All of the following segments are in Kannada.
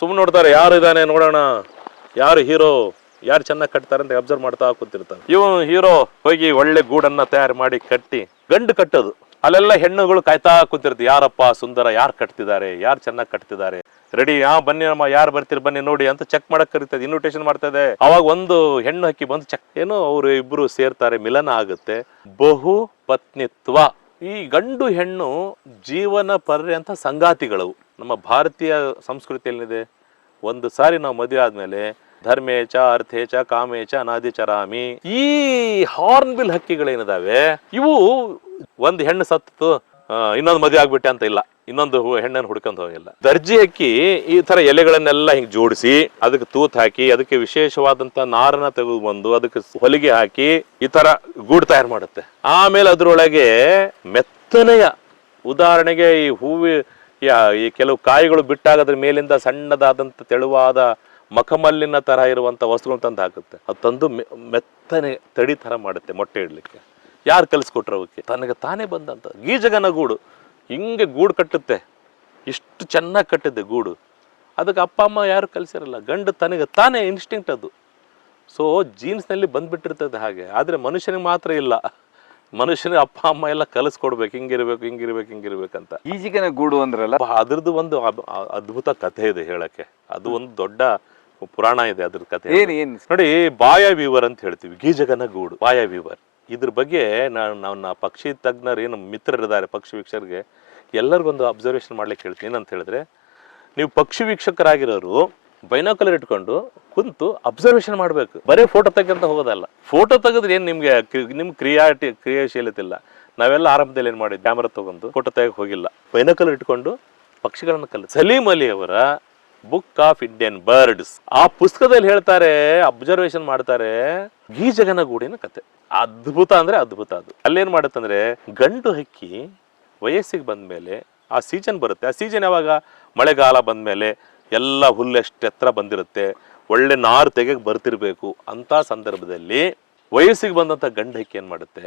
ಸುಮ್ಮನೆ ನೋಡ್ತಾರೆ ಯಾರು ಇದ್ದಾನೆ ನೋಡೋಣ, ಯಾರು ಹೀರೋ, ಯಾರು ಚೆನ್ನಾಗಿ ಕಟ್ತಾರೆ ಅಂತ ಅಬ್ಸರ್ವ್ ಮಾಡ್ತಾ ಕೂತಿರ್ತಾರೆ. ಇವನು ಹೀರೋ ಹೋಗಿ ಒಳ್ಳೆ ಗೂಡನ್ನ ತಯಾರು ಮಾಡಿ ಕಟ್ಟಿ ಗಂಡು ಕಟ್ಟೋದು. ಅಲ್ಲೆಲ್ಲ ಹೆಣ್ಣುಗಳು ಕಾಯ್ತಾ ಕೂತಿರ್ತೀವಿ, ಯಾರಪ್ಪ ಸುಂದರ, ಯಾರು ಕಟ್ತಿದ್ದಾರೆ, ಯಾರು ಚೆನ್ನಾಗಿ ಕಟ್ತಿದ್ದಾರೆ, ರೆಡಿ, ಬನ್ನಿ ಅಮ್ಮ, ಯಾರು ಬರ್ತೀರಿ ಬನ್ನಿ ನೋಡಿ ಅಂತ ಚೆಕ್ ಮಾಡಕ್ ಕರೀತದೆ, ಇನ್ವಿಟೇಷನ್ ಮಾಡ್ತದೆ. ಅವಾಗ ಒಂದು ಹೆಣ್ಣು ಹಕ್ಕಿ ಬಂದು ಚೆಕ್, ಏನೋ ಅವರು ಇಬ್ರು ಸೇರ್ತಾರೆ, ಮಿಲನ ಆಗುತ್ತೆ. ಬಹು ಪತ್ನಿತ್ವ. ಈ ಗಂಡು ಹೆಣ್ಣು ಜೀವನ ಪರ್ಯಂತ ಸಂಗಾತಿಗಳು. ನಮ್ಮ ಭಾರತೀಯ ಸಂಸ್ಕೃತಿಯಲ್ಲಿದೆ, ಒಂದು ಸಾರಿ ನಾವು ಮದುವೆ ಆದ್ಮೇಲೆ ಧರ್ಮೇಚ ಅರ್ಥೇಚ ಕಾಮೇಚ ಅನಾದಿ ಚರಾಮಿ. ಈ ಹಾರ್ನ್ ಬಿಲ್ ಹಕ್ಕಿಗಳೇನಿದಾವೆ ಇವು ಒಂದು ಹೆಣ್ಣು ಸತ್ತು ಇನ್ನೊಂದು ಮದುವೆ ಆಗ್ಬಿಟ್ಟೆ ಅಂತ ಇಲ್ಲ, ಇನ್ನೊಂದು ಹೆಣ್ಣನ್ನು ಹುಡ್ಕೊಂಡ್ ಹೋಗಿಲ್ಲ. ದರ್ಜಿ ಹಕ್ಕಿ ಈ ತರ ಎಲೆಗಳನ್ನೆಲ್ಲ ಹಿಂಗ್ ಜೋಡಿಸಿ ಅದಕ್ಕೆ ತೂತ್ ಹಾಕಿ ಅದಕ್ಕೆ ವಿಶೇಷವಾದಂತ ನಾರನ್ನ ತೆಗೆದು ಬಂದು ಅದಕ್ಕೆ ಹೊಲಿಗೆ ಹಾಕಿ ಈ ತರ ಗೂಡು ತಯಾರು ಮಾಡುತ್ತೆ. ಆಮೇಲೆ ಅದ್ರೊಳಗೆ ಮೆತ್ತನೆಯ, ಉದಾಹರಣೆಗೆ ಈ ಹೂವಿ ಈ ಕೆಲವು ಕಾಯಿಗಳು ಬಿಟ್ಟಾಗ ಅದ್ರ ಮೇಲಿಂದ ಸಣ್ಣದಾದಂತ ತೆಳುವಾದ ಮಖಮಲ್ಲಿನ ತರ ಇರುವಂತ ವಸ್ತುಗಳು ತಂದು ಹಾಕುತ್ತೆ. ಅದು ತಂದು ಮೆತ್ತನೆ ತಡಿ ತರ ಮಾಡುತ್ತೆ ಮೊಟ್ಟೆ ಇಡ್ಲಿಕ್ಕೆ. ಯಾರು ಕಲಿಸ್ಕೊಟ್ರು ಅವಕ್ಕೆ? ತನಗೆ ತಾನೇ ಬಂದಂತ ಗೀಜಗನ ಗೂಡು ಹಿಂಗೆ ಗೂಡು ಕಟ್ಟುತ್ತೆ. ಇಷ್ಟು ಚೆನ್ನಾಗಿ ಕಟ್ಟಿದ್ದೆ ಗೂಡು. ಅದಕ್ಕೆ ಅಪ್ಪ ಅಮ್ಮ ಯಾರು ಕಲಿಸಿರಲ್ಲ, ಗಂಡು ತನಗೆ ತಾನೇ ಇನ್ಸ್ಟಿಂಕ್ಟ್ ಅದು. ಸೊ ಜೀನ್ಸ್ನಲ್ಲಿ ಬಂದ್ಬಿಟ್ಟಿರ್ತದೆ ಹಾಗೆ. ಆದರೆ ಮನುಷ್ಯನಿಗೆ ಮಾತ್ರ ಇಲ್ಲ, ಮನುಷ್ಯನಿಗೆ ಅಪ್ಪ ಅಮ್ಮ ಎಲ್ಲ ಕಲಿಸ್ಕೊಡ್ಬೇಕು, ಹಿಂಗಿರ್ಬೇಕು ಹಿಂಗಿರ್ಬೇಕು ಹಿಂಗಿರ್ಬೇಕಂತ. ಈಜಿಗನ ಗೂಡು ಅಂದ್ರಲ್ಲ, ಅದ್ರದ್ದು ಒಂದು ಅದ್ಭುತ ಕಥೆ ಇದೆ ಹೇಳಕ್ಕೆ. ಅದು ಒಂದು ದೊಡ್ಡ ಪುರಾಣ ಇದೆ ಅದ್ರ ಕಥೆ. ನೋಡಿ, ಬಾಯ ವೀವರ್ ಅಂತ ಹೇಳ್ತೀವಿ, ಗೀಜಗನ ಗೂಡು, ಬಾಯ ವೀವರ್. ಇದ್ರ ಬಗ್ಗೆ ನನ್ನ ಪಕ್ಷಿ ತಜ್ಞರು ಏನು ಮಿತ್ರರಿದ್ದಾರೆ ಪಕ್ಷಿ ವೀಕ್ಷಕರಿಗೆ ಎಲ್ಲರಿಗೊಂದು ಅಬ್ಸರ್ವೇಷನ್ ಮಾಡ್ಲಿಕ್ಕೆ ಹೇಳ್ತೀನಿ. ಏನಂತ ಹೇಳಿದ್ರೆ, ನೀವು ಪಕ್ಷಿ ವೀಕ್ಷಕರಾಗಿರೋರು ಬೈನಾಕುಲರ್ ಇಟ್ಕೊಂಡು ಕುಂತು ಅಬ್ಸರ್ವೇಷನ್ ಮಾಡ್ಬೇಕು, ಬರೀ ಫೋಟೋ ತೆಗೆಂತ ಹೋಗೋದಲ್ಲ. ಫೋಟೋ ತೆಗೆದ್ರೆ ಏನ್ ನಿಮ್ ಕ್ರಿಯಾಶೀಲತೆ ಇಲ್ಲ. ನಾವೆಲ್ಲ ಆರಂಭದಲ್ಲಿ ಏನ್ ಮಾಡಿದ್ವಿ, ಕ್ಯಾಮರಾ ತಗೊಂಡು ಫೋಟೋ ತೆಗೆಕ್ ಹೋಗಿಲ್ಲ, ಬೈನಾಕುಲರ್ ಇಟ್ಕೊಂಡು ಪಕ್ಷಿಗಳನ್ನ ಕಲಿತು. ಸಲೀಂ ಅಲಿ ಅವರ ಬುಕ್ ಆಫ್ ಇಂಡಿಯನ್ ಬರ್ಡ್ಸ್ ಆ ಪುಸ್ತಕದಲ್ಲಿ ಹೇಳ್ತಾರೆ, ಅಬ್ಸರ್ವೇಷನ್ ಮಾಡ್ತಾರೆ, ಗೀಜಗನ ಗೂಡಿನ ಕತೆ. ಅದ್ಭುತ ಅಂದ್ರೆ ಅದ್ಭುತ. ಅದು ಅಲ್ಲೇನ್ ಮಾಡುತ್ತಂದ್ರೆ, ಗಂಡು ಹಕ್ಕಿ ವಯಸ್ಸಿಗೆ ಬಂದ್ಮೇಲೆ ಆ ಸೀಸನ್ ಬರುತ್ತೆ. ಆ ಸೀಸನ್ ಯಾವಾಗ? ಮಳೆಗಾಲ ಬಂದ್ಮೇಲೆ ಎಲ್ಲ ಹುಲ್ಲು ಎಷ್ಟು ಎತ್ತರ ಬಂದಿರುತ್ತೆ, ಒಳ್ಳೆ ನಾರು ತೆಗೆಗೆ ಬರ್ತಿರ್ಬೇಕು ಅಂತ ಸಂದರ್ಭದಲ್ಲಿ ವಯಸ್ಸಿಗೆ ಬಂದಂತ ಗಂಡು ಹಕ್ಕಿ ಏನ್ ಮಾಡುತ್ತೆ,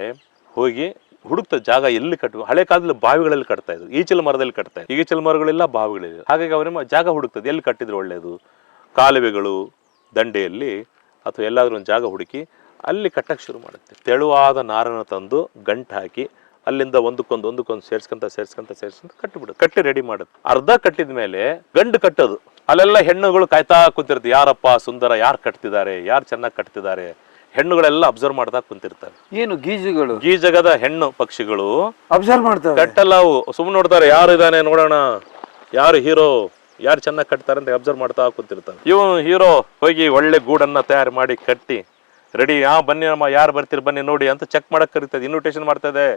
ಹೋಗಿ ಹುಡುಕ್ತ ಜಾಗ ಎಲ್ಲಿ ಕಟ್ಟುವ. ಹಳೆ ಕಾಲದಲ್ಲಿ ಬಾವಿಗಳಲ್ಲಿ ಕಟ್ತಾ ಇದ್ರು, ಈಚಲ ಮರದಲ್ಲಿ ಕಟ್ತಾ ಇದ್ರು. ಈಚಲ ಮರಗಳೆಲ್ಲ ಬಾವಿಗಳಿದೆ. ಹಾಗಾಗಿ ಅವರ ಜಾಗ ಹುಡುಕ್ತದೆ, ಎಲ್ಲಿ ಕಟ್ಟಿದ್ರು ಒಳ್ಳೇದು, ಕಾಲುವೆಗಳು ದಂಡೆಯಲ್ಲಿ ಅಥವಾ ಎಲ್ಲಾದ್ರೂ ಒಂದು ಜಾಗ ಹುಡುಕಿ ಅಲ್ಲಿ ಕಟ್ಟಕ್ಕೆ ಶುರು ಮಾಡುತ್ತೆ. ತೆಳುವಾದ ನಾರನ್ನು ತಂದು ಗಂಟು ಹಾಕಿ ಅಲ್ಲಿಂದ ಒಂದಕ್ಕೊಂದು ಸೇರ್ಸ್ಕೊಂತ ಕಟ್ಟಿಬಿಡುತ್ತೆ. ಕಟ್ಟಿ ರೆಡಿ ಮಾಡುತ್ತೆ. ಅರ್ಧ ಕಟ್ಟಿದ ಮೇಲೆ ಗಂಡು ಕಟ್ಟೋದು. ಅಲ್ಲೆಲ್ಲ ಹೆಣ್ಣುಗಳು ಕಾಯ್ತಾ ಕೂತಿರ್ತೀವಿ, ಯಾರಪ್ಪ ಸುಂದರ, ಯಾರು ಕಟ್ತಿದ್ದಾರೆ, ಯಾರು ಚೆನ್ನಾಗಿ ಕಟ್ತಿದ್ದಾರೆ. ಹೆಣ್ಣುಗಳೆಲ್ಲ ಅಬ್ಸರ್ವ್ ಮಾಡ್ತಾ ಕುಂತಿರ್ತಾರೆ. ಏನು ಗೀಜಗಳು? ಗೀಜಗದ ಹೆಣ್ಣು ಪಕ್ಷಿಗಳು ಅಬ್ಸರ್ವ್ ಮಾಡ್ತಾರೆ, ಕಟ್ಟಲ್ಲ ಅವು. ಸುಮ್ಮನೆ ನೋಡ್ತಾರೆ, ಯಾರು ಇದ್ದಾನೆ ನೋಡೋಣ, ಯಾರು ಹೀರೋ, ಯಾರು ಚೆನ್ನಾಗಿ ಕಟ್ತಾರೆ ಅಂತ ಅಬ್ಸರ್ವ್ ಮಾಡ್ತಾ ಕೂತಿರ್ತಾರೆ. ಇವನು ಹೀರೋ ಹೋಗಿ ಒಳ್ಳೆ ಗೂಡನ್ನ ತಯಾರು ಮಾಡಿ ಕಟ್ಟಿ ರೆಡಿ, ಬನ್ನಿ ಅಮ್ಮ, ಯಾರು ಬರ್ತೀರಿ ಬನ್ನಿ ನೋಡಿ ಅಂತ ಚೆಕ್ ಮಾಡಕ್ ಕರೀತದೆ, ಇನ್ವಿಟೇಷನ್ ಮಾಡ್ತದೆ.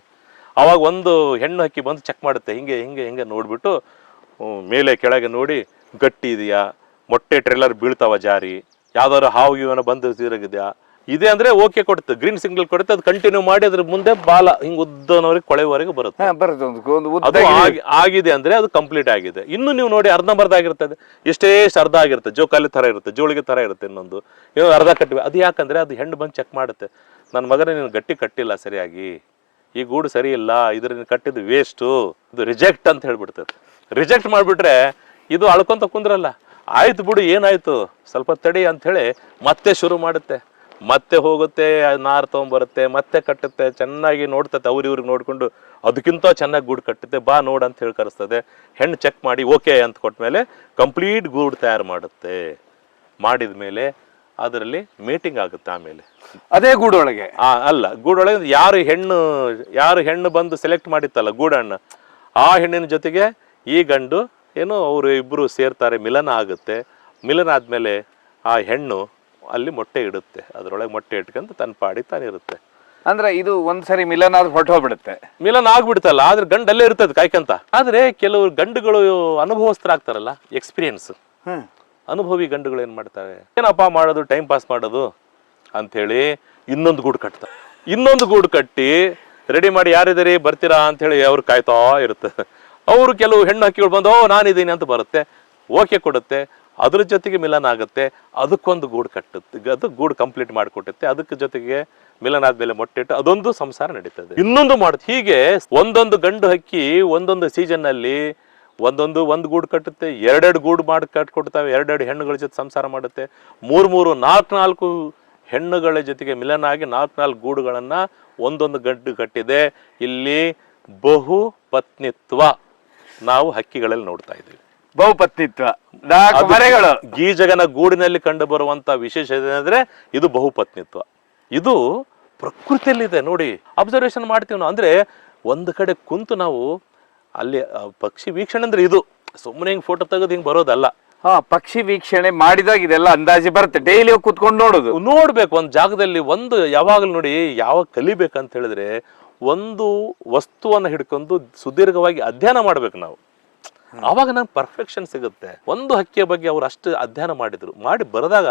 ಅವಾಗ ಒಂದು ಹೆಣ್ಣು ಹಕ್ಕಿ ಬಂದು ಚೆಕ್ ಮಾಡುತ್ತೆ, ಹಿಂಗೆ ಹಿಂಗೆ ಹಿಂಗೆ ನೋಡ್ಬಿಟ್ಟು ಮೇಲೆ ಕೆಳಗೆ ನೋಡಿ ಗಟ್ಟಿ ಇದೆಯಾ, ಮೊಟ್ಟೆ ಟ್ರೇಲರ್ ಬೀಳ್ತಾವ ಜಾರಿ, ಯಾವ್ದಾದ್ರು ಹಾವು ಇವನ ಬಂದು ತಿರುಗಿದ್ಯಾ, ಇದೆ ಅಂದ್ರೆ ಓಕೆ ಕೊಡುತ್ತೆ, ಗ್ರೀನ್ ಸಿಗ್ನಲ್ ಕೊಡುತ್ತೆ. ಅದು ಕಂಟಿನ್ಯೂ ಮಾಡಿ ಅದ್ರ ಮುಂದೆ ಬಾಲ ಹಿಂಗ್ ಉದ್ದನವರೆಗೆ ಕೊಳೆವರೆಗೆ ಬರುತ್ತೆ. ಅದು ಆಗಿದೆ ಅಂದ್ರೆ ಅದು ಕಂಪ್ಲೀಟ್ ಆಗಿದೆ. ಇನ್ನು ನೀವು ನೋಡಿ ಅರ್ಧಂಬರ್ಧ ಆಗಿರ್ತದೆ, ಎಷ್ಟೇ ಅರ್ಧ ಆಗಿರುತ್ತೆ, ಜೋಕಾಲಿ ತರ ಇರುತ್ತೆ, ಜೋಳಿಗೆ ತರ ಇರುತ್ತೆ, ಇನ್ನೊಂದು ಅರ್ಧ ಕಟ್ಟಿವೆ. ಅದು ಯಾಕಂದ್ರೆ ಅದು ಹೆಣ್ಣು ಬಂದು ಚೆಕ್ ಮಾಡುತ್ತೆ, ನನ್ನ ಮಗನ ನೀನು ಗಟ್ಟಿ ಕಟ್ಟಿಲ್ಲ ಸರಿಯಾಗಿ, ಈ ಗೂಡು ಸರಿ ಇಲ್ಲ, ಇದ್ರ ಕಟ್ಟಿದ್ದು ವೇಸ್ಟು, ಇದು ರಿಜೆಕ್ಟ್ ಅಂತ ಹೇಳ್ಬಿಡ್ತದೆ. ರಿಜೆಕ್ಟ್ ಮಾಡ್ಬಿಟ್ರೆ ಇದು ಅಳ್ಕೊಂತ ಕುಂದ್ರಲ್ಲ, ಆಯ್ತು ಬಿಡು ಏನಾಯ್ತು ಸ್ವಲ್ಪ ತಡಿ ಅಂತ ಹೇಳಿ ಮತ್ತೆ ಶುರು ಮಾಡುತ್ತೆ. ಮತ್ತೆ ಹೋಗುತ್ತೆ, ನಾರು ತಗೊಂಡ್ಬರುತ್ತೆ, ಮತ್ತೆ ಕಟ್ಟುತ್ತೆ, ಚೆನ್ನಾಗಿ ನೋಡ್ತತೆ, ಇವ್ರಿಗೆ ನೋಡ್ಕೊಂಡು ಅದಕ್ಕಿಂತ ಚೆನ್ನಾಗಿ ಗೂಡು ಕಟ್ಟುತ್ತೆ, ಬಾ ನೋಡ್ ಅಂತ ಹೇಳಿ ಕರೆಸ್ತದೆ. ಹೆಣ್ಣು ಚೆಕ್ ಮಾಡಿ ಓಕೆ ಅಂತ ಕೊಟ್ಮೇಲೆ ಕಂಪ್ಲೀಟ್ ಗೂಡು ತಯಾರು ಮಾಡುತ್ತೆ. ಮಾಡಿದ್ಮೇಲೆ ಅದರಲ್ಲಿ ಮೀಟಿಂಗ್ ಆಗುತ್ತೆ. ಆಮೇಲೆ ಅದೇ ಗೂಡೊಳಗೆ ಅಲ್ಲ, ಗೂಡೊಳಗೆ ಯಾರು ಹೆಣ್ಣು ಬಂದು ಸೆಲೆಕ್ಟ್ ಮಾಡಿತ್ತಲ್ಲ ಗೂಡಣ್ಣ, ಆ ಹೆಣ್ಣಿನ ಜೊತೆಗೆ ಈ ಗಂಡು ಏನು ಅವರು ಇಬ್ರು ಸೇರ್ತಾರೆ, ಮಿಲನ ಆಗುತ್ತೆ. ಮಿಲನ ಆದ್ಮೇಲೆ ಆ ಹೆಣ್ಣು ಅಲ್ಲಿ ಮೊಟ್ಟೆ ಇಡುತ್ತೆ, ಅದ್ರೊಳಗೆ ಮೊಟ್ಟೆ ಇಟ್ಕೊಂತ ತನ್ನ ಪಾಡಿ ತಾನಿರುತ್ತೆ. ಅಂದ್ರೆ ಇದು ಒಂದ್ಸರಿ ಮಿಲನ ಆದ್ರೆ ಹೊರಟೋಗ್ಬಿಡುತ್ತೆ, ಮಿಲನ ಆಗ್ಬಿಡುತ್ತಲ್ಲ, ಆದ್ರೆ ಗಂಡು ಅಲ್ಲೇ ಇರ್ತದೆ ಕಾಯ್ಕಂತ. ಆದ್ರೆ ಕೆಲವರು ಗಂಡುಗಳು ಅನುಭವಸ್ಥರಾಗ್ತಾರಲ್ಲ, ಎಕ್ಸ್ಪೀರಿಯನ್ಸ್ ಅನುಭವಿ ಗಂಡುಗಳು ಏನ್ ಮಾಡ್ತಾರೆ, ಏನಪ್ಪಾ ಮಾಡೋದು, ಟೈಮ್ ಪಾಸ್ ಮಾಡೋದು ಅಂಥೇಳಿ ಇನ್ನೊಂದು ಗೂಡು ಕಟ್ತಾರೆ. ಇನ್ನೊಂದು ಗೂಡು ಕಟ್ಟಿ ರೆಡಿ ಮಾಡಿ, ಯಾರಿದ್ದೀರಿ ಬರ್ತೀರಾ ಅಂತ ಹೇಳಿ ಅವ್ರು ಕಾಯ್ತಾ ಇರುತ್ತೆ. ಅವರು ಕೆಲವು ಹೆಣ್ಣು ಹಕ್ಕಿಗಳು ಬಂದು ನಾನಿದ್ದೀನಿ ಅಂತ ಬರುತ್ತೆ, ಓಕೆ ಕೊಡುತ್ತೆ, ಅದ್ರ ಜೊತೆಗೆ ಮಿಲನ ಆಗುತ್ತೆ, ಅದಕ್ಕೊಂದು ಗೂಡು ಕಟ್ಟುತ್ತೆ, ಅದು ಗೂಡು ಕಂಪ್ಲೀಟ್ ಮಾಡಿಕೊಟ್ಟುತ್ತೆ, ಅದಕ್ಕೆ ಜೊತೆಗೆ ಮಿಲನ ಆದ್ಮೇಲೆ ಮೊಟ್ಟೆ ಇಟ್ಟು ಅದೊಂದು ಸಂಸಾರ ನಡೀತದೆ. ಇನ್ನೊಂದು ಮಾಡುತ್ತೆ. ಹೀಗೆ ಒಂದೊಂದು ಗಂಡು ಹಕ್ಕಿ ಒಂದೊಂದು ಸೀಸನ್ ನಲ್ಲಿ ಒಂದು ಗೂಡು ಕಟ್ಟುತ್ತೆ, ಎರಡೆರಡು ಗೂಡು ಮಾಡಿ ಕಟ್ಕೊಡ್ತಾವೆ, ಎರಡೆರಡು ಹೆಣ್ಣುಗಳ ಜೊತೆ ಸಂಸಾರ ಮಾಡುತ್ತೆ, ಮೂರು ನಾಲ್ಕು ಹೆಣ್ಣುಗಳ ಜೊತೆಗೆ ಮಿಲನ ಆಗಿ ನಾಲ್ಕು ಗೂಡುಗಳನ್ನ ಒಂದೊಂದು ಗಂಟು ಕಟ್ಟಿದೆ. ಇಲ್ಲಿ ಬಹು ಪತ್ನಿತ್ವ ನಾವು ಹಕ್ಕಿಗಳಲ್ಲಿ ನೋಡ್ತಾ ಇದ್ದೀವಿ. ಬಹುಪತ್ನಿತ್ವ, 4 ಮರೆಗಳು. ಗೀಜಗನ ಗೂಡಿನಲ್ಲಿ ಕಂಡು ಬರುವಂತ ವಿಶೇಷ ಏನಂದ್ರೆ ಇದು ಬಹುಪತ್ನಿತ್ವ. ಇದು ಪ್ರಕೃತಿಯಲ್ಲಿದೆ ನೋಡಿ, ಅಬ್ಸರ್ವೇಷನ್ ಮಾಡ್ತೀವಿ ನಾವು. ಅಂದ್ರೆ ಒಂದು ಕಡೆ ಕುಂತು ನಾವು ಅಲ್ಲಿ ಪಕ್ಷಿ ವೀಕ್ಷಣೆ ಅಂದ್ರೆ ಇದು ಸುಮ್ಮನೆ ಹಿಂಗ್ ಫೋಟೋ ತೆಗೆದು ಹಿಂಗ್ ಬರೋದಲ್ಲ. ಪಕ್ಷಿ ವೀಕ್ಷಣೆ ಮಾಡಿದಾಗ ಇದೆಲ್ಲ ಅಂದಾಜು ಬರುತ್ತೆ. ಡೈಲಿ ಹೋಗಿ ಕುತ್ಕೊಂಡು ನೋಡ್ಬೇಕು ಒಂದು ಜಾಗದಲ್ಲಿ. ಒಂದು ಯಾವಾಗಲೂ ನೋಡಿ, ಯಾವಾಗ ಕಲಿಬೇಕಂತ ಹೇಳಿದ್ರೆ ಒಂದು ವಸ್ತುವನ್ನ ಹಿಡ್ಕೊಂಡು ಸುದೀರ್ಘವಾಗಿ ಅಧ್ಯಯನ ಮಾಡ್ಬೇಕು ನಾವು. ಆವಾಗ ನಮ್ಗೆ ಪರ್ಫೆಕ್ಷನ್ ಸಿಗುತ್ತೆ. ಒಂದು ಹಕ್ಕಿಯ ಬಗ್ಗೆ ಅವ್ರು ಅಷ್ಟು ಅಧ್ಯಯನ ಮಾಡಿ ಬರೆದಾಗ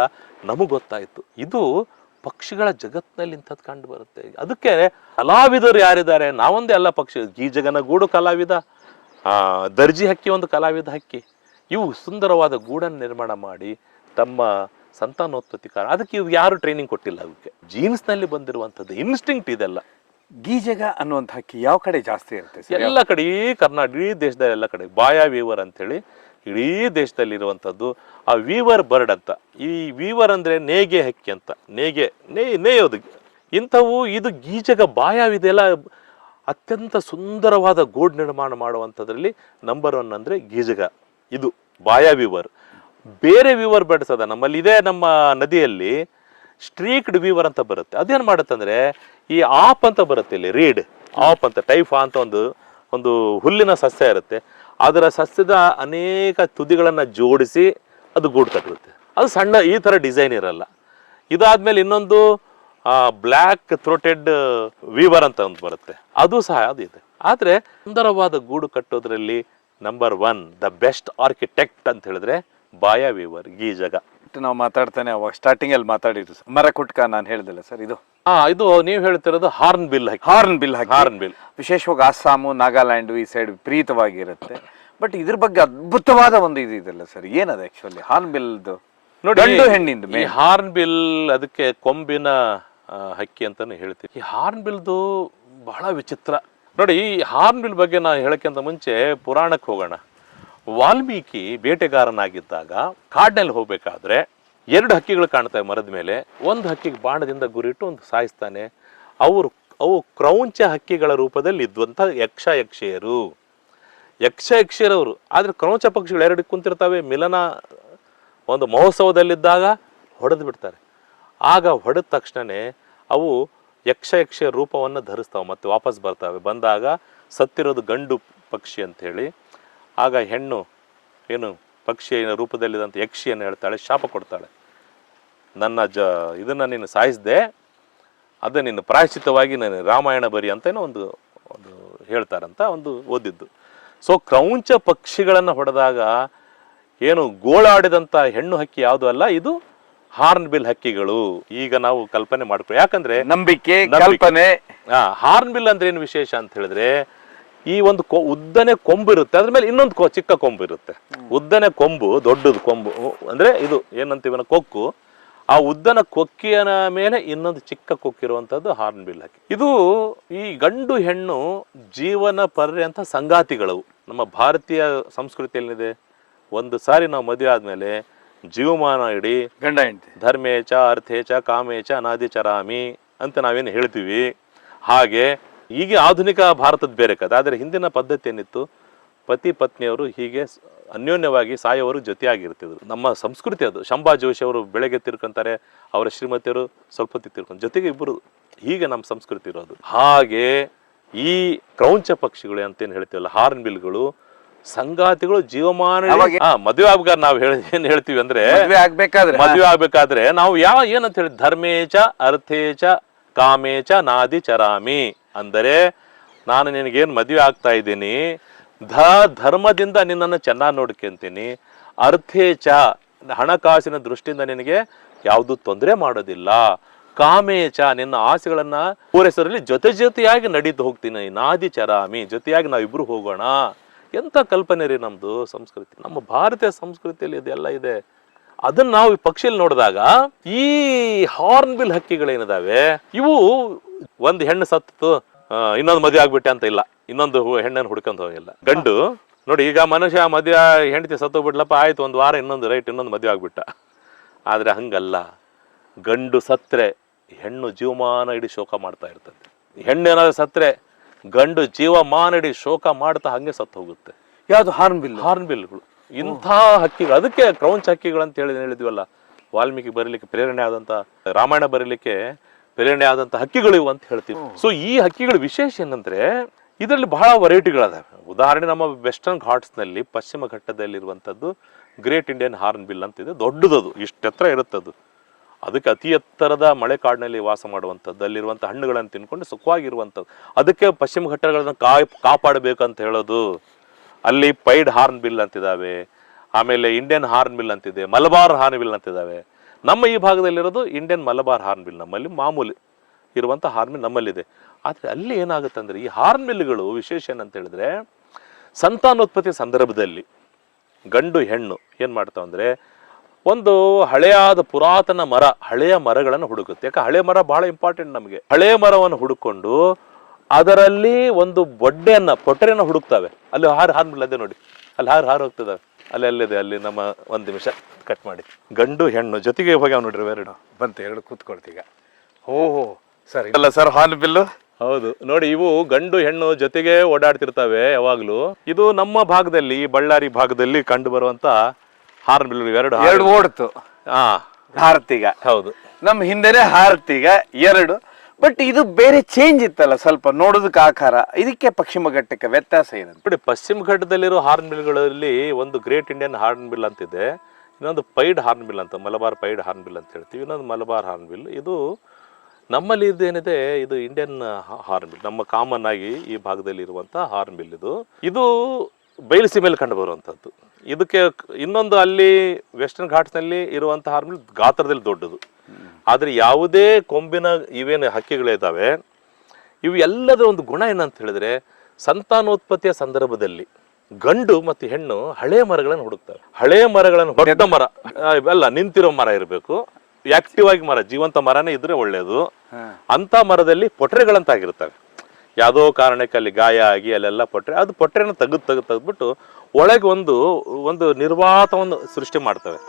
ನಮಗ್ ಗೊತ್ತಾಯ್ತು ಇದು ಪಕ್ಷಿಗಳ ಜಗತ್ನಲ್ಲಿ ಇಂಥದ್ದು ಕಂಡು ಬರುತ್ತೆ. ಅದಕ್ಕೆ ಕಲಾವಿದರು ಯಾರಿದ್ದಾರೆ, ನಾವೊಂದೇ ಅಲ್ಲ. ಪಕ್ಷಿ ಗೀಜಗನ ಗೂಡು ಕಲಾವಿದ, ದರ್ಜಿ ಹಕ್ಕಿ ಒಂದು ಕಲಾವಿದ ಹಕ್ಕಿ. ಇವು ಸುಂದರವಾದ ಗೂಡನ್ನು ನಿರ್ಮಾಣ ಮಾಡಿ ತಮ್ಮ ಸಂತಾನೋತ್ಪತ್ತಿ ಕಾರಣ. ಅದಕ್ಕೆ ಇವು ಯಾರು ಟ್ರೈನಿಂಗ್ ಕೊಟ್ಟಿಲ್ಲ. ಅದಕ್ಕೆ ಜೀನ್ಸ್ ನಲ್ಲಿ ಬಂದಿರುವಂತದ್ದು ಇನ್ಸ್ಟಿಂಕ್ಟ್ ಇದೆಲ್ಲ. ಗೀಜಗ ಅನ್ನುವಂಥ ಹಕ್ಕಿ ಯಾವ ಕಡೆ ಜಾಸ್ತಿ ಇರುತ್ತೆ? ಎಲ್ಲ ಕಡೆ, ಈ ಕರ್ನಾಟಕ, ಇಡೀ ದೇಶದ ಎಲ್ಲ ಕಡೆ. ಬಾಯ ವೀವರ್ ಅಂತೇಳಿ ಇಡೀ ದೇಶದಲ್ಲಿ ಇರುವಂಥದ್ದು. ಆ ವೀವರ್ ಬರ್ಡ್ ಅಂತ. ಈ ವೀವರ್ ಅಂದ್ರೆ ನೇಗೆ ಹಕ್ಕಿ ಅಂತ. ನೇಯೋದು ಇಂಥವು. ಇದು ಗೀಜಗ ಬಾಯಾವಿದೆಲ್ಲ ಅತ್ಯಂತ ಸುಂದರವಾದ ಗೂಡು ನಿರ್ಮಾಣ ಮಾಡುವಂಥದ್ರಲ್ಲಿ ನಂಬರ್ 1 ಅಂದ್ರೆ ಗೀಜಗ. ಇದು ಬಾಯ ವೀವರ್. ಬೇರೆ ವೀವರ್ ಬರ್ಡ್ಸ್ ಅದ ನಮ್ಮಲ್ಲಿ ಇದೆ. ನಮ್ಮ ನದಿಯಲ್ಲಿ ಸ್ಟ್ರೀಕ್ಡ್ ವೀವರ್ ಅಂತ ಬರುತ್ತೆ. ಅದೇನ್ ಮಾಡುತ್ತಂದ್ರೆ ಈ ಆಪ್ ಅಂತ ಬರುತ್ತೆ, ಇಲ್ಲಿ ರೀಡ್ ಆಪ್ ಅಂತ, ಟೈಫಾ ಅಂತ ಒಂದು ಹುಲ್ಲಿನ ಸಸ್ಯ ಇರುತ್ತೆ. ಅದರ ಸಸ್ಯದ ಅನೇಕ ತುದಿಗಳನ್ನ ಜೋಡಿಸಿ ಅದು ಗೂಡು ಕಟ್ಟಿರುತ್ತೆ. ಅದು ಸಣ್ಣ ಈ ತರ ಡಿಸೈನ್ ಇರಲ್ಲ. ಇದಾದ್ಮೇಲೆ ಇನ್ನೊಂದು ಬ್ಲ್ಯಾಕ್ ಥ್ರೋಟೆಡ್ ವೀವರ್ ಅಂತ ಒಂದು ಬರುತ್ತೆ, ಅದು ಸಹ ಅದು ಇದೆ. ಆದ್ರೆ ಸುಂದರವಾದ ಗೂಡು ಕಟ್ಟೋದ್ರಲ್ಲಿ ನಂಬರ್ 1 ದ ಬೆಸ್ಟ್ ಆರ್ಕಿಟೆಕ್ಟ್ ಅಂತ ಹೇಳಿದ್ರೆ ಬಾಯ ವೀವರ್, ಗೀಜಗ. ನಾವು ಮಾತಾಡ್ತಾನೆ ಅವಾಗ ಸ್ಟಾರ್ಟಿಂಗ್ ಅಲ್ಲಿ ಮಾತಾಡಿದ್ರು ಮರ ಕುಟ್ಕ, ನಾನು ಹೇಳ್ದಿಲ್ಲ ಸರ್. ಇದು ನೀವು ಹೇಳ್ತಿರೋದು ಹಾರ್ನ್ ಬಿಲ್ ಹಾರ್ನ್ ಬಿಲ್ ವಿಶೇಷವಾಗಿ ಅಸ್ಸಾಮು, ನಾಗಾಲ್ಯಾಂಡ್ ಈ ಸೈಡ್ ವಿಪರೀತವಾಗಿರುತ್ತೆ. ಬಟ್ ಇದ್ರ ಬಗ್ಗೆ ಅದ್ಭುತವಾದ ಒಂದು ಇದೆಯಲ್ಲ ಸರ್, ಏನದು ಆಕ್ಚುಲಿ ಹಾರ್ನ್ ಬಿಲ್ ನೋಡಿ? ಗಂಡು ಹೆಣ್ಣಿಂದ ಹಾರ್ನ್ ಬಿಲ್, ಅದಕ್ಕೆ ಕೊಂಬಿನ ಹಕ್ಕಿ ಅಂತಾನೆ ಹೇಳ್ತೀವಿ. ಈ ಹಾರ್ನ್ ಬಿಲ್ದು ಬಹಳ ವಿಚಿತ್ರ ನೋಡಿ. ಈ ಹಾರ್ನ್ ಬಿಲ್ ಬಗ್ಗೆ ನಾನು ಹೇಳಕ್ಕಿಂತ ಮುಂಚೆ ಪುರಾಣಕ್ಕೆ ಹೋಗೋಣ. ವಾಲ್ಮೀಕಿ ಬೇಟೆಗಾರನಾಗಿದ್ದಾಗ ಕಾಡಿನಲ್ಲಿ ಹೋಗ್ಬೇಕಾದ್ರೆ 2 ಹಕ್ಕಿಗಳು ಕಾಣ್ತವೆ ಮರದ ಮೇಲೆ. ಒಂದು ಹಕ್ಕಿಗೆ ಬಾಣದಿಂದ ಗುರಿಟ್ಟು ಒಂದು ಸಾಯಿಸ್ತಾನೆ. ಅವು ಕ್ರೌಂಚ ಹಕ್ಕಿಗಳ ರೂಪದಲ್ಲಿ ಇದ್ವಂತ ಯಕ್ಷಯಕ್ಷಿಯರವರು. ಆದ್ರೆ ಕ್ರೌಂಚ ಪಕ್ಷಿಗಳು 2 ಕುಂತಿರ್ತವೆ. ಮಿಲನ ಒಂದು ಮಹೋತ್ಸವದಲ್ಲಿದ್ದಾಗ ಹೊಡೆದು ಬಿಡ್ತಾರೆ. ಆಗ ಹೊಡೆದ ತಕ್ಷಣನೇ ಅವು ಯಕ್ಷಯಕ್ಷಿಯ ರೂಪವನ್ನು ಧರಿಸ್ತಾವೆ, ಮತ್ತೆ ವಾಪಸ್ ಬರ್ತವೆ. ಬಂದಾಗ ಸತ್ತಿರೋದು ಗಂಡು ಪಕ್ಷಿ ಅಂತ ಹೇಳಿ, ಆಗ ಹೆಣ್ಣು ಏನು ಪಕ್ಷಿಯ ರೂಪದಲ್ಲಿದ್ದಂಥ ಯಕ್ಷಿಯನ್ನು ಹೇಳ್ತಾಳೆ, ಶಾಪ ಕೊಡ್ತಾಳೆ. ನನ್ನ ಇದನ್ನ ನೀನು ಸಾಯಿಸಿದೆ, ಅದು ನಿನ್ನ ಪ್ರಾಯಶ್ಚಿತ್ತವಾಗಿ ನಾನು ರಾಮಾಯಣ ಬರಿ ಅಂತ ಒಂದು ಹೇಳ್ತಾರಂತ ಒಂದು ಓದಿದ್ದು. ಸೊ ಕ್ರೌಂಚ ಪಕ್ಷಿಗಳನ್ನು ಹೊಡೆದಾಗ ಏನು ಗೋಳಾಡಿದಂಥ ಹೆಣ್ಣು ಹಕ್ಕಿ ಯಾವುದು ಅಲ್ಲ, ಇದು ಹಾರ್ನ್ ಬಿಲ್ ಹಕ್ಕಿಗಳು. ಈಗ ನಾವು ಕಲ್ಪನೆ ಮಾಡ್ಕೊ, ಯಾಕಂದ್ರೆ ನಂಬಿಕೆ ಕಲ್ಪನೆ. ಹಾರ್ನ್ ಬಿಲ್ ಅಂದ್ರೆ ಏನು ವಿಶೇಷ ಅಂತ ಹೇಳಿದ್ರೆ, ಈ ಒಂದು ಉದ್ದನೆ ಕೊಂಬು ಇರುತ್ತೆ, ಅದ್ರ ಮೇಲೆ ಇನ್ನೊಂದು ಚಿಕ್ಕ ಕೊಂಬು ಇರುತ್ತೆ. ಉದ್ದನೆ ಕೊಂಬು, ದೊಡ್ಡದು ಕೊಂಬು ಅಂದ್ರೆ ಇದು ಏನಂತೀವನ ಕೊಕ್ಕು. ಆ ಉದ್ದನ ಕೊಕ್ಕಿಯ ಮೇಲೆ ಇನ್ನೊಂದು ಚಿಕ್ಕ ಕೊಕ್ಕಿರುವಂತದ್ದು ಹಾರ್ನ್ ಬಿಲ್ ಹಕ್ಕಿ. ಇದು ಈ ಗಂಡು ಹೆಣ್ಣು ಜೀವನ ಪರ್ಯಂತ ಸಂಗಾತಿಗಳವು. ನಮ್ಮ ಭಾರತೀಯ ಸಂಸ್ಕೃತಿಯಲ್ಲಿದೆ, ಒಂದು ಸಾರಿ ನಾವು ಮದುವೆ ಆದ್ಮೇಲೆ ಜೀವಮಾನ ಇಡೀ ಗಂಡ ಹೆಂಡತಿ ಧರ್ಮೇಚ ಅರ್ಥೇಚ ಕಾಮೇಚ ಅನಾದಿ ಚರಾಮಿ ಅಂತ ನಾವೇನು ಹೇಳ್ತೀವಿ. ಹಾಗೆ ಈಗ ಆಧುನಿಕ ಭಾರತದ ಬೇರೆ ಕಥೆ. ಆದರೆ ಹಿಂದಿನ ಪದ್ಧತಿ ಏನಿತ್ತು, ಪತಿ ಪತ್ನಿಯವರು ಹೀಗೆ ಅನ್ಯೋನ್ಯವಾಗಿ ಸಾಯೋವರು ಜೊತೆಯಾಗಿರ್ತಿದ್ರು. ನಮ್ಮ ಸಂಸ್ಕೃತಿ ಅದು. ಶಂಭಾ ಜೋಶಿ ಅವರು ಬೆಳಗ್ಗೆ ತಿರ್ಕೊಂತಾರೆ, ಅವರ ಶ್ರೀಮತಿಯರು ಸ್ವಲ್ಪ ಹೊತ್ತಿಗೆ ತಿರ್ಕೊಂಡು, ಜೊತೆಗೆ ಇಬ್ಬರು. ಹೀಗೆ ನಮ್ಮ ಸಂಸ್ಕೃತಿ ಇರೋದು. ಹಾಗೆ ಈ ಕ್ರೌಂಚ ಪಕ್ಷಿಗಳು ಅಂತೇನು ಹೇಳ್ತೀವಲ್ಲ, ಹಾರ್ನ್ ಬಿಲ್ಗಳು, ಸಂಗಾತಿಗಳು ಜೀವಮಾನ. ಮದುವೆ ಆಗ್ಬೇಕಾದ್ರೆ ನಾವು ಏನ್ ಹೇಳ್ತೀವಿ ಅಂದ್ರೆ, ಮದುವೆ ಆಗ್ಬೇಕಾದ್ರೆ ನಾವು ಏನಂತ ಹೇಳಿ, ಧರ್ಮೇಚ ಅರ್ಥೇಚ ಕಾಮೇಚ ನಾದಿ ಚರಾಮಿ. ಅಂದರೆ ನಾನು ನಿನಗೇನು ಮದುವೆ ಆಗ್ತಾ ಇದ್ದೀನಿ, ಧರ್ಮದಿಂದ ನಿನ್ನನ್ನು ಚೆನ್ನಾಗಿ ನೋಡ್ಕೊಂತೀನಿ, ಅರ್ಥೇಚ ಹಣಕಾಸಿನ ದೃಷ್ಟಿಯಿಂದ ನಿನಗೆ ಯಾವುದು ತೊಂದರೆ ಮಾಡೋದಿಲ್ಲ, ಕಾಮೇಚ ನಿನ್ನ ಆಸೆಗಳನ್ನ ಪೂರೈಸೋದ್ರಲ್ಲಿ ಜೊತೆಯಾಗಿ ನಡೀತು ಹೋಗ್ತೀನಿ, ನಾದಿ ಚರಾಮಿ ಜೊತೆಯಾಗಿ ನಾವಿಬ್ರು ಹೋಗೋಣ. ಎಂತ ಕಲ್ಪನೆ ರೀ ನಮ್ದು ಸಂಸ್ಕೃತಿ. ನಮ್ಮ ಭಾರತೀಯ ಸಂಸ್ಕೃತಿಯಲ್ಲಿ ಇದೆಲ್ಲ ಇದೆ. ಅದನ್ನ ನಾವು ಈ ಪಕ್ಷಿಯಲ್ಲಿ ನೋಡಿದಾಗ ಈ ಹಾರ್ನ್ ಬಿಲ್ ಹಕ್ಕಿಗಳೇನಿದಾವೆ, ಇವು ಒಂದು ಹೆಣ್ಣು ಸತ್ತು ಇನ್ನೊಂದು ಮದುವೆ ಆಗ್ಬಿಟ್ಟೆ ಅಂತ ಇಲ್ಲ, ಇನ್ನೊಂದು ಹೆಣ್ಣನ್ನು ಹುಡ್ಕೊಂಡು ಹೋಗಿಲ್ಲ. ಗಂಡು ನೋಡಿ ಈಗ ಮನುಷ್ಯ ಮದುವೆ ಹೆಂಡತಿ ಸತ್ತೋಗ್ಬಿಡ್ಲಪ್ಪ, ಆಯ್ತು ಒಂದು ವಾರ ಇನ್ನೊಂದು ಮದುವೆ ಆಗ್ಬಿಟ್ಟ. ಆದರೆ ಹಂಗಲ್ಲ, ಗಂಡು ಸತ್ರೆ ಹೆಣ್ಣು ಜೀವಮಾನ ಇಡೀ ಶೋಕ ಮಾಡ್ತಾ ಇರ್ತದೆ. ಹೆಣ್ಣೇನಾದ್ರು ಸತ್ರೆ ಗಂಡು ಜೀವಮಾನ ಇಡೀ ಶೋಕ ಮಾಡ್ತಾ ಹಂಗೆ ಸತ್ತು ಹೋಗುತ್ತೆ. ಯಾವುದು ಹಾರ್ನ್ಬಿಲ್? ಹಾರ್ನ್ಬಿಲ್ಗಳು ಇಂಥ ಹಕ್ಕಿಗಳು. ಅದಕ್ಕೆ ಕ್ರೌಂಚ್ ಹಕ್ಕಿಗಳು ಅಂತ ಹೇಳಿದ್ವಲ್ಲ, ವಾಲ್ಮೀಕಿ ಬರೀಲಿಕ್ಕೆ ಪ್ರೇರಣೆ ಆದಂತ, ರಾಮಾಯಣ ಬರೀಲಿಕ್ಕೆ ಪ್ರೇರಣೆ ಆದಂತ ಹಕ್ಕಿಗಳು ಇವು ಅಂತ ಹೇಳ್ತೀವಿ. ಸೊ ಈ ಹಕ್ಕಿಗಳ ವಿಶೇಷ ಏನಂದ್ರೆ ಇದರಲ್ಲಿ ಬಹಳ ವೆರೈಟಿಗಳದಾವೆ. ಉದಾಹರಣೆ ನಮ್ಮ ವೆಸ್ಟರ್ನ್ ಘಾಟ್ಸ್ ನಲ್ಲಿ ಪಶ್ಚಿಮ ಘಟ್ಟದಲ್ಲಿರುವಂಥದ್ದು ಗ್ರೇಟ್ ಇಂಡಿಯನ್ ಹಾರ್ನ್ಬಿಲ್ ಅಂತಿದೆ. ದೊಡ್ಡದದು, ಇಷ್ಟು ಎತ್ತರ ಇರುತ್ತದು. ಅದಕ್ಕೆ ಅತಿ ಎತ್ತರದ ಮಳೆ ಕಾಡಿನಲ್ಲಿ ವಾಸ ಮಾಡುವಂಥದ್ದು, ಅಲ್ಲಿರುವಂಥ ಹಣ್ಣುಗಳನ್ನು ತಿನ್ಕೊಂಡು ಸುಖವಾಗಿರುವಂಥದ್ದು. ಅದಕ್ಕೆ ಪಶ್ಚಿಮ ಘಟ್ಟಗಳನ್ನ ಕಾಪಾಡಬೇಕಂತ ಹೇಳೋದು. ಅಲ್ಲಿ ಪೈಡ್ ಹಾರ್ನ್ಬಿಲ್ ಅಂತಿದ್ದಾವೆ, ಆಮೇಲೆ ಇಂಡಿಯನ್ ಹಾರ್ನ್ಬಿಲ್ ಅಂತಿದೆ, ಮಲಬಾರ್ ಹಾರ್ನ್ಬಿಲ್ ಅಂತಿದ್ದಾವೆ. ನಮ್ಮ ಈ ಭಾಗದಲ್ಲಿರೋದು ಇಂಡಿಯನ್ ಮಲಬಾರ್ ಹಾರ್ನ್ಬಿಲ್. ನಮ್ಮಲ್ಲಿ ಮಾಮೂಲಿ ಇರುವಂಥ ಹಾರ್ನ್ಬಿಲ್ ನಮ್ಮಲ್ಲಿದೆ. ಆದರೆ ಅಲ್ಲಿ ಏನಾಗುತ್ತೆ ಅಂದರೆ, ಈ ಹಾರ್ನ್ಬಿಲ್ಗಳು ವಿಶೇಷ ಏನಂತ ಹೇಳಿದ್ರೆ, ಸಂತಾನೋತ್ಪತ್ತಿ ಸಂದರ್ಭದಲ್ಲಿ ಗಂಡು ಹೆಣ್ಣು ಏನು ಮಾಡ್ತಾವ ಅಂದರೆ, ಒಂದು ಹಳೆಯಾದ ಪುರಾತನ ಮರ, ಹಳೆಯ ಮರಗಳನ್ನು ಹುಡುಕುತ್ತೆ. ಯಾಕೆ ಹಳೆ ಮರ ಬಹಳ ಇಂಪಾರ್ಟೆಂಟ್ ನಮಗೆ. ಹಳೆಯ ಮರವನ್ನು ಹುಡುಕೊಂಡು ಅದರಲ್ಲಿ ಒಂದು ಪೊಟ್ಟರೆಯನ್ನು ಹುಡುಕ್ತಾವೆ. ಅಲ್ಲಿ ಹಾರ್ನ್ಬಿಲ್ ಅದೇ ನೋಡಿ, ಅಲ್ಲಿ ಹಾರು ಹೋಗ್ತದಾವೆ. ಅಲ್ಲಿದೆ, ಅಲ್ಲಿ ನಮ್ಮ ಒಂದು ನಿಮಿಷ ಕಟ್ ಮಾಡಿ. ಗಂಡು ಹೆಣ್ಣು ಜೊತೆಗೆ ಹೋಗ್ಯಾವ ನೋಡ್ರಿ, ಎರಡು ಬಂತು, ಎರಡು ಕೂತ್ಕೊಳ್ತೀಗ. ಓಹೋ ಸರಿ ಅಲ್ಲ ಸರ್, ಹಾರ್ನ್ಬಿಲ್ಲು ಹೌದು ನೋಡಿ. ಇವು ಗಂಡು ಹೆಣ್ಣು ಜೊತೆಗೆ ಓಡಾಡ್ತಿರ್ತವೆ ಯಾವಾಗ್ಲೂ. ಇದು ನಮ್ಮ ಭಾಗದಲ್ಲಿ, ಬಳ್ಳಾರಿ ಭಾಗದಲ್ಲಿ ಕಂಡು ಬರುವಂತ ಹಾರ್ನ್ಬಿಲ್. ಎರಡು ಓಡ್ತು. ಹಾರ್ತಿಗ ಹೌದು, ನಮ್ ಹಿಂದೆನೆ ಹಾರ್ತಿಗ ಎರಡು. ಬಟ್ ಇದು ಬೇರೆ ಚೇಂಜ್ ಇತ್ತಲ್ಲ ಸ್ವಲ್ಪ ನೋಡೋದಕ್ಕೆ ಆಕಾರ. ಇದಕ್ಕೆ ಪಶ್ಚಿಮ ಘಟ್ಟಕ್ಕೆ ವ್ಯತ್ಯಾಸ ಏನಂತ ನೋಡಿ. ಪಶ್ಚಿಮ ಘಟ್ಟದಲ್ಲಿರೋ ಹಾರ್ನ್ಬಿಲ್ಗಳಲ್ಲಿ ಒಂದು ಗ್ರೇಟ್ ಇಂಡಿಯನ್ ಹಾರ್ನ್ಬಿಲ್ ಅಂತಿದೆ, ಇನ್ನೊಂದು ಪೈಡ್ ಹಾರ್ನ್ಬಿಲ್ ಅಂತ, ಮಲಬಾರ್ ಪೈಡ್ ಹಾರ್ನ್ಬಿಲ್ ಅಂತ ಹೇಳ್ತೀವಿ. ಇನ್ನೊಂದು ಮಲಬಾರ್ ಹಾರ್ನ್ಬಿಲ್. ಇದು ನಮ್ಮಲ್ಲಿ ಇದೇನಿದೆ, ಇದು ಇಂಡಿಯನ್ ಹಾರ್ನ್ಬಿಲ್, ನಮ್ಮ ಕಾಮನ್ ಆಗಿ ಈ ಭಾಗದಲ್ಲಿ ಇರುವಂತ ಹಾರ್ನ್ಬಿಲ್. ಇದು ಬಯಲುಸೀಮೆಯಲ್ಲಿ ಕಂಡು ಬರುವಂಥದ್ದು. ಇದಕ್ಕೆ ಇನ್ನೊಂದು, ಅಲ್ಲಿ ವೆಸ್ಟರ್ನ್ ಘಾಟ್ಸ್ನಲ್ಲಿ ಇರುವಂಥ ಹಾರ್ನ್ಬಿಲ್ ಗಾತ್ರದಲ್ಲಿ ದೊಡ್ಡದು. ಆದರೆ ಯಾವುದೇ ಕೊಂಬಿನ ಇವೇನು ಹಕ್ಕಿಗಳಿದ್ದಾವೆ, ಇವು ಎಲ್ಲದರ ಒಂದು ಗುಣ ಏನಂತ ಹೇಳಿದ್ರೆ, ಸಂತಾನೋತ್ಪತ್ತಿಯ ಸಂದರ್ಭದಲ್ಲಿ ಗಂಡು ಮತ್ತು ಹೆಣ್ಣು ಹಳೆಯ ಮರಗಳನ್ನು ಹುಡುಕ್ತವೆ. ಹಳೆಯ ಮರಗಳನ್ನು, ದೊಡ್ಡ ಮರ ಅಲ್ಲ, ನಿಂತಿರೋ ಮರ ಇರಬೇಕು, ಆಕ್ಟಿವ್ ಆಗಿ ಮರ, ಜೀವಂತ ಮರನೇ ಇದ್ರೆ ಒಳ್ಳೆಯದು. ಅಂತ ಮರದಲ್ಲಿ ಪೊಟರೆಗಳಂತಾಗಿರ್ತವೆ. ಯಾವುದೋ ಕಾರಣಕ್ಕೆ ಅಲ್ಲಿ ಗಾಯ ಆಗಿ ಅಲ್ಲೆಲ್ಲ ಪೊಟ್ರೆನ ತೆಗೆದ್ಬಿಟ್ಟು ಒಳಗೆ ಒಂದು ನಿರ್ವಾತವನ್ನು ಸೃಷ್ಟಿ ಮಾಡ್ತವೆ.